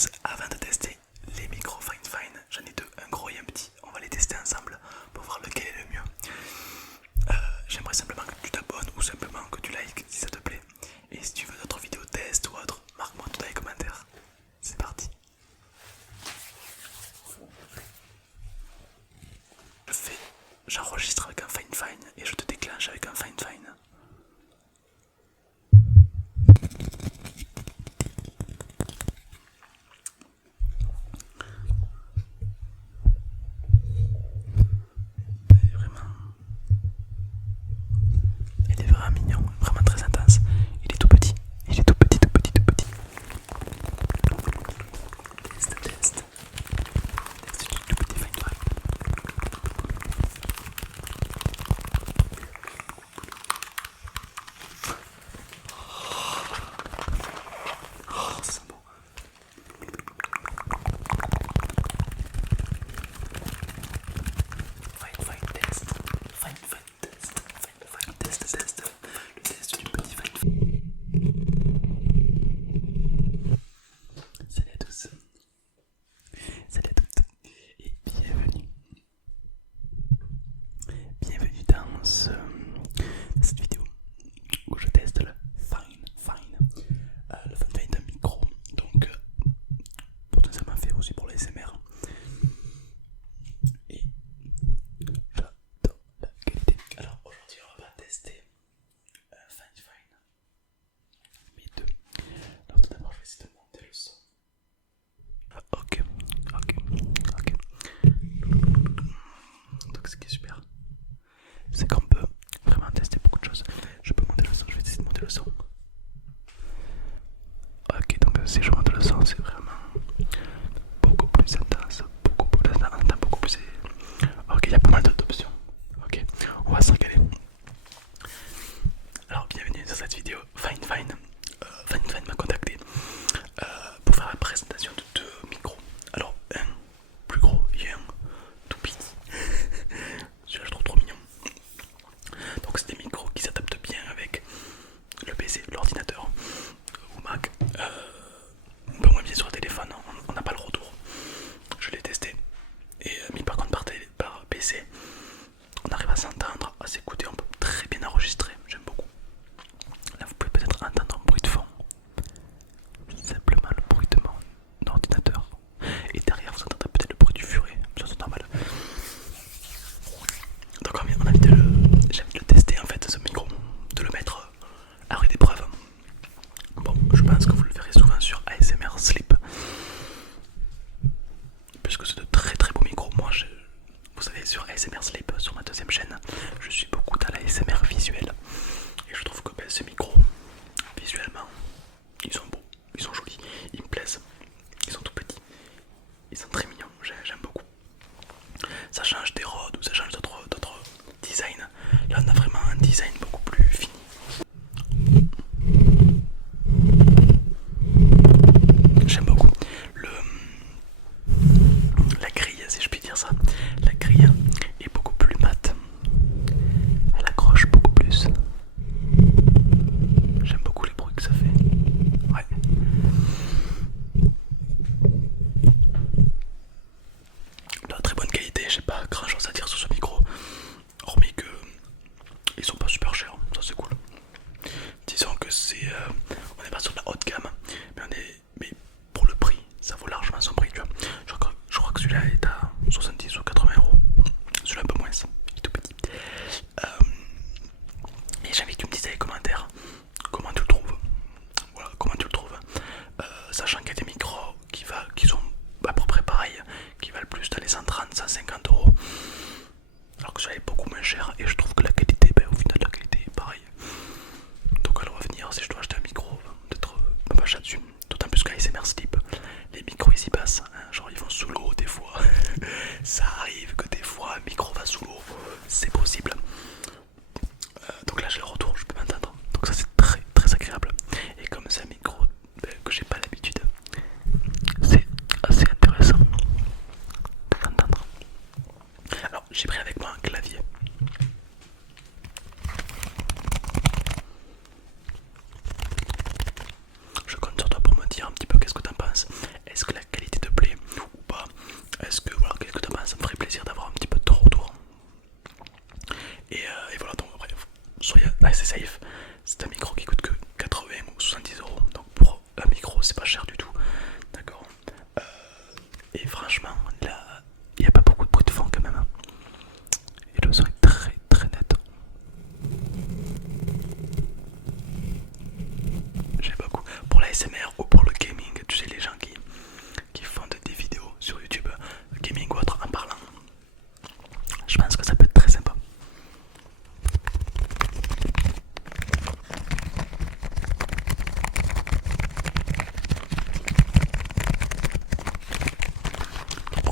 tous, avant de tester les micros Fine Fine, j'en ai deux, un gros et un petit. On va les tester ensemble pour voir lequel est le mieux. J'aimerais simplement que tu t'abonnes ou simplement que tu likes si ça te plaît. Et si tu veux d'autres vidéos test ou autres, marque-moi tout dans les commentaires. C'est parti. Je fais, j'enregistre avec un Fine Fine et je te déclenche avec un Fine Fine. Et vraiment,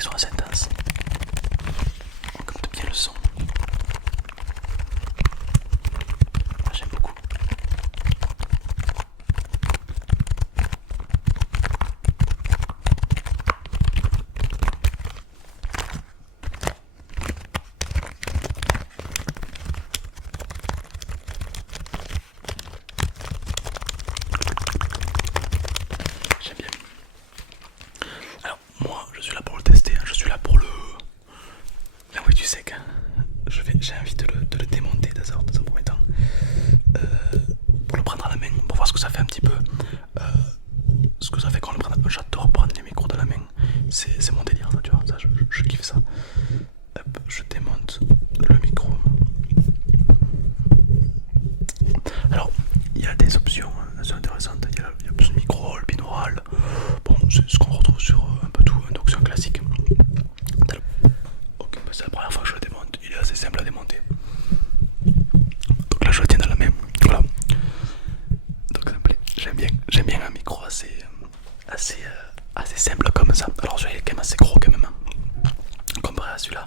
qui sont assez intenses. On capte bien le son. Ah, j'aime beaucoup. J'aime bien. Alors moi je suis là pour le tester, hein. Je suis là pour le... Ah oui tu sais que j'ai envie de le démonter dans un premier temps. Pour le prendre à la main, pour voir ce que ça fait un petit peu. Ce que ça fait quand on le prend. J'adore prendre les micros dans la main. C'est mon délire ça, tu vois, ça, je kiffe ça. Hop, je démonte le micro. Alors, il y a des options assez intéressantes. Il y a l'option micro, le binaural. Bon, c'est ce qu'on retrouve sur un peu tout, donc c'est un classique. Ok, bah c'est la première fois que je le démonte. Il est assez simple à démonter. Donc là, je le tiens dans la main. Voilà. Donc ça me plaît. J'aime bien un micro assez simple comme ça. Alors celui-là il est quand même assez gros quand même, hein, comparé à celui-là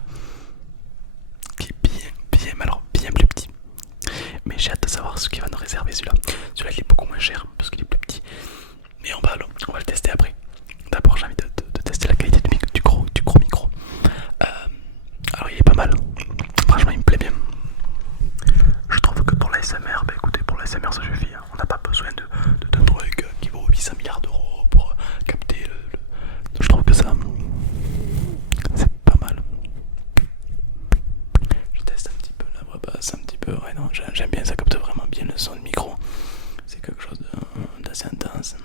qui est bien plus petit. Mais j'ai hâte de savoir ce qu'il va nous réserver celui-là. Celui-là il est beaucoup moins cher parce qu'il est plus petit. Mais on va le tester après. D'abord j'ai envie de tester la qualité du gros micro. Alors il est pas mal. Franchement il me plaît bien. Je trouve que pour l'ASMR, bah écoutez, pour l'ASMR ça suffit, hein. On n'a pas besoin d'un truc qui vaut 800 milliards d'euros pour capter le... Je trouve que ça, c'est pas mal. Je teste un petit peu la voix basse, un petit peu, ouais non, j'aime bien, ça capte vraiment bien le son du micro. C'est quelque chose d'assez intense.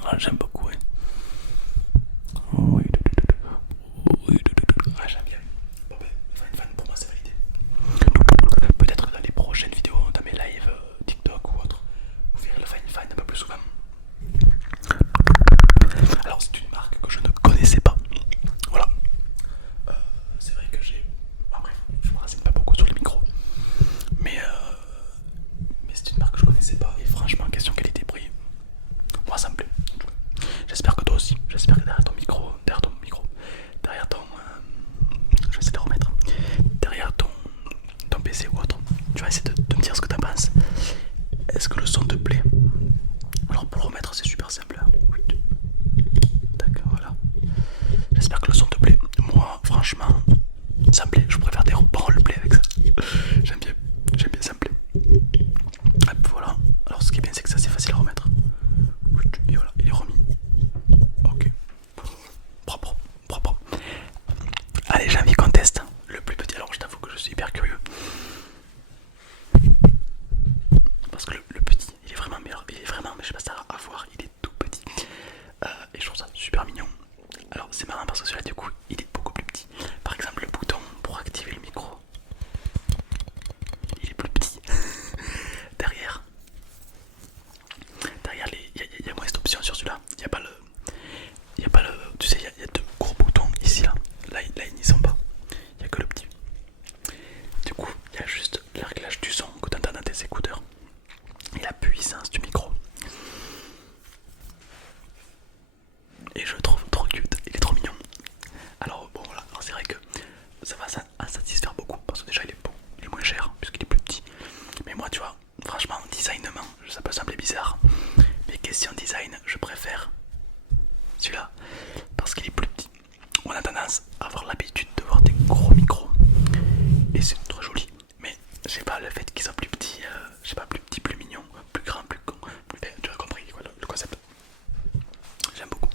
Voilà, j'aime beaucoup, ouais. Ah, j'aime bien. Bon ben, fan pour moi c'est validé. Peut-être dans les prochaines vidéos, dans mes lives TikTok ou autre, vous verrez le Fine un peu plus souvent. Alors c'est une marque que je ne connaissais pas. Voilà. C'est vrai que j'ai... Après, je me renseigne pas beaucoup sur les micros. Mais c'est une marque que je connaissais pas. Et franchement, question qualité-prix, moi ça me plaît. J'espère que toi aussi. J'espère que derrière ton micro, derrière ton... je vais essayer de remettre. Derrière ton PC ou autre, tu vas essayer de me dire ce que t'en penses. Est-ce que le son te plaît? Alors pour le remettre c'est super simple. D'accord, voilà. J'espère que le son te plaît. Moi franchement ça me plaît. Je préfère des roleplay avec ça. J'aime bien, ça me plaît. Hop, voilà. Alors ce qui est bien c'est que ça c'est facile à remettre. Et voilà, il est remis. Ok. Propre. Allez, j'ai envie qu'on teste le plus petit. Alors je t'avoue que je suis hyper curieux. Parce que le petit, il est vraiment meilleur. Il est vraiment, mais je sais pas ça à voir, il est tout petit. Et je trouve ça super mignon. Alors c'est marrant parce que celui-là du coup, il est beaucoup plus petit. Par exemple, le bouton pour activer le micro, il est plus petit. Derrière, il y a moins d'options sur celui-là. Il n'y a pas le... Tu sais, il y a deux gros boutons ici là. Là ils n'y sont pas. Il n'y a que le petit. Du coup, il y a juste le réglage du son que tu entends dans tes écouteurs. Et la puissance du micro. Et je le trouve trop cute, il est trop mignon. Alors bon voilà, c'est vrai que ça va à satisfaire beaucoup. Parce que déjà il est beau, il est moins cher puisqu'il est plus petit. Mais moi tu vois, franchement designement, ça peut sembler bizarre, mais question design, je préfère celui-là parce qu'il est plus petit. On a tendance à avoir l'habitude de voir des gros micros et c'est très joli, mais je sais pas, le fait qu'ils soient plus petits, je sais pas, plus petits, plus mignons, plus grands, plus con, tu as compris quoi, le concept. J'aime beaucoup.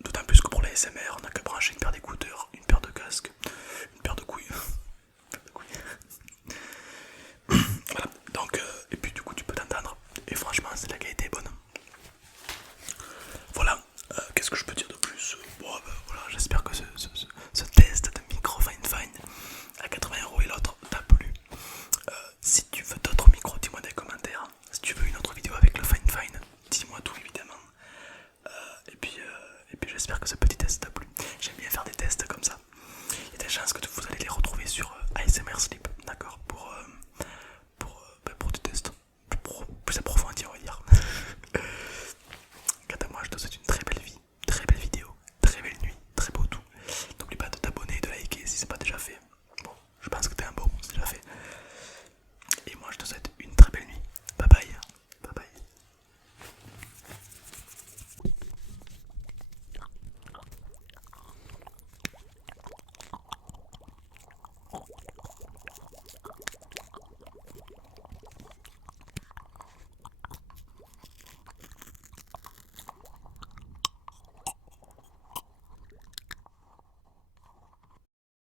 D'autant plus que pour la SMR, on n'a qu'à brancher une paire d'écouteurs, une paire de casques, une paire de couilles. Voilà, donc, et puis du coup tu peux t'entendre, et franchement c'est la qualité est bonne. Voilà, qu'est-ce que je peux dire de plus? Bon, voilà, j'espère que ce test de micro Fine à 80 € et l'autre t'a plu. Si tu veux d'autres micros, dis-moi dans les commentaires. Si tu veux une autre vidéo avec le Fine, dis-moi tout évidemment. Et puis j'espère que ce petit test t'a plu.